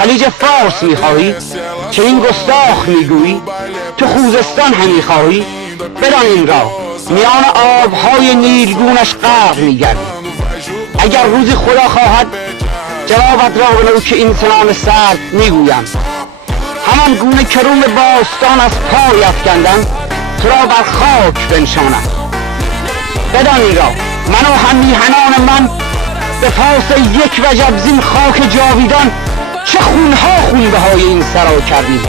خلیج فارس میخواهی که این گستاخ میگویی؟ تو خوزستان همی خواهی؟ بدان این را میان آبهای نیلگونش غرق میگردی. اگر روزی خدا خواهد جوابت را به نوک این سنان سرد میگویم. همان گونه که روم باستان از پای افکندم تو را بر خاک بنشانم. بدان این را من و همیهنان من به پاس یک وجب زین خاک جاویدان چه خونها خونبهای این سرا کردیم.